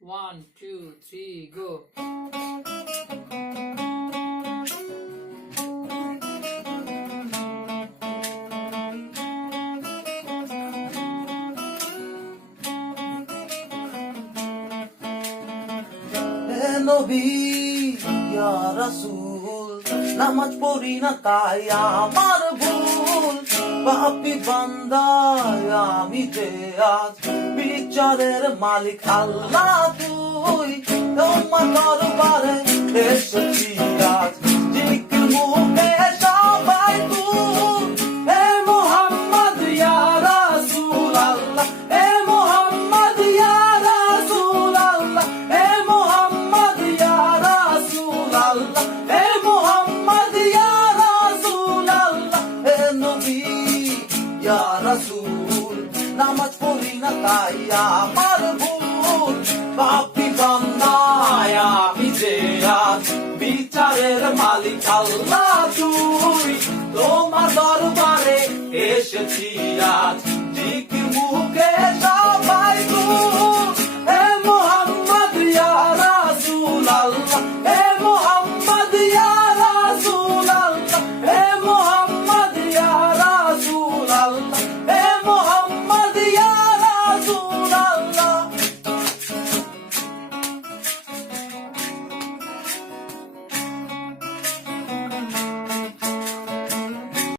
1, 2, 3, go. নবী ইয়া রাসূল নামাজ পড়ি না তাই আমার ভুল পাপী বান্দা আমি যে আজ বিচারের মালিক আল্লাহ তুই তোমার দরবারে এসেছি আজ জিকির মুখে সবাই তুই হে মুহাম্মদ ইয়া রাসূল আল্লাহ হে মুহাম্মদ ইয়া রাসূল আল্লাহ হে মুহাম্মদ ইয়া রাসূল আল্লাহ হে মুহাম্মদ ইয়া রাসূল আল্লাহ হে নবী ইয়া রাসূল নামাজ পড়ি না তাই আমার ভুল পাপী বান্দা আমি যে আজ বিচারের মালিক আল্লাহ তুই তোমার দরবারে এসেছি আজ